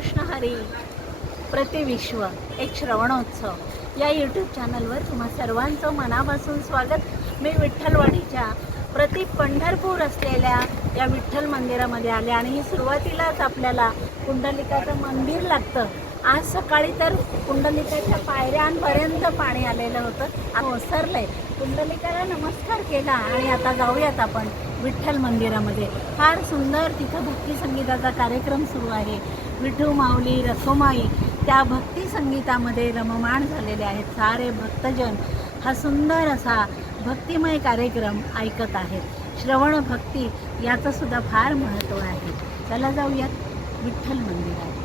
कृष्ण हरी प्रतिविश्व एक श्रवणोत्सव या यूट्यूब चॅनलवर तुम्हा सर्वांचं मनापासून स्वागत। मी विठ्ठलवाडीच्या प्रति पंढरपूर असलेल्या या विठ्ठल मंदिरामध्ये आले आणि सुरुवातीलाच आपल्याला कुंडलिकाचं मंदिर लागतं। आज सकाळी तर कुंडलिकाच्या पायऱ्यांपर्यंत पाणी आलेलं होतं, ओसरलंय। कुंडलिकाला नमस्कार केला आणि आता जाऊयात आपण विठ्ठल मंदिरामध्ये। फार सुंदर तिथं भक्ती संगीताचा कार्यक्रम सुरू आहे। विठू माऊली रखुमाई त्या भक्ती संगीतामध्ये रममाण झालेले आहेत। सारे भक्तजन हा सुंदर असा भक्तिमय कार्यक्रम ऐकत आहेत। श्रवण भक्ती याचं सुद्धा फार महत्त्व आहे। चला जाऊयात विठ्ठल मंदिरात।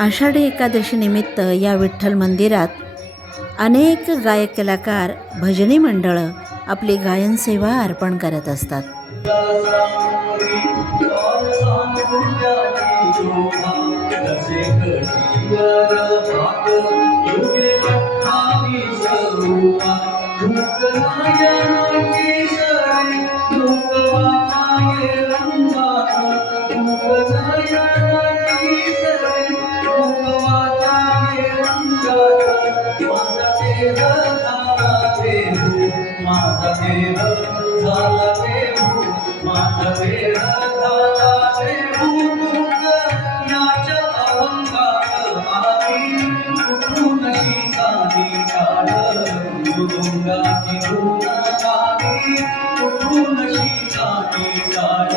आषाढी एकादशी निमित्त या विठ्ठल मंदिरात अनेक गायक कलाकार भजनी मंडळं आपली गायन सेवा अर्पण करत असतात. माझा देह झाला देऊ, माझा देह झाला देऊ, तुक याच्या अभंगात आली कुठून शिकाली काळ, मृदुंगाची धून आली कुठून शिकाली काळ,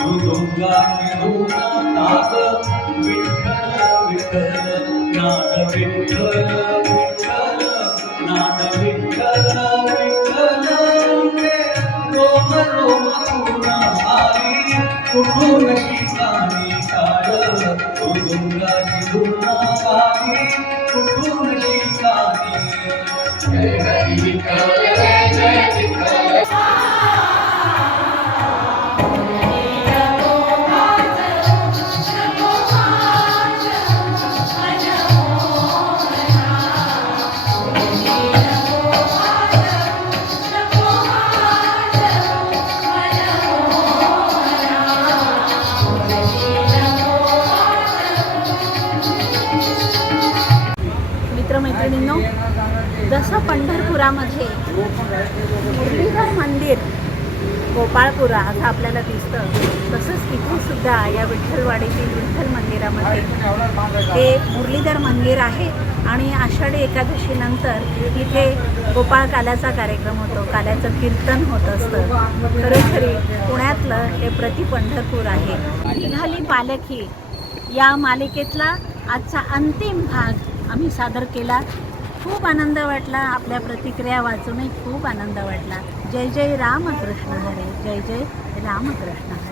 मृदुंगाची धून नाद विठ्ठल विठ्ठल नाद विठ्ठल विठ्ठल नाद विठ्ठल विठ्ठल रोम रोम तुना आली कुठून शिकाली काळ, मृदुंगाची धून आली कुठून शिकाली. जय हरी विठ्ठल जय जय विठ्ठल. मित्रमैत्रिणींनो, जसं पंढरपुरामध्ये मुरलीधर मंदिर गोपाळपुरा असं आपल्याला दिसतं, तसंच इथे सुद्धा या विठ्ठलवाडीतील विठ्ठल मंदिरामध्ये हे मुरलीधर मंदिर आहे. आणि आषाढी एकादशीनंतर इथे गोपाळ काल्याचा कार्यक्रम होतो, काल्याचं कीर्तन होत असतं. खरोखरी पुण्यातलं हे प्रति पंढरपूर आहे. निघाली पालखी या मालिकेतला आजचा अंतिम भाग आम्ही सादर केला. खूप आनंद वाटला, आपल्या प्रतिक्रिया वाचूनही खूप आनंद वाटला. जय जय रामकृष्ण हरे, जय जय रामकृष्ण हरे.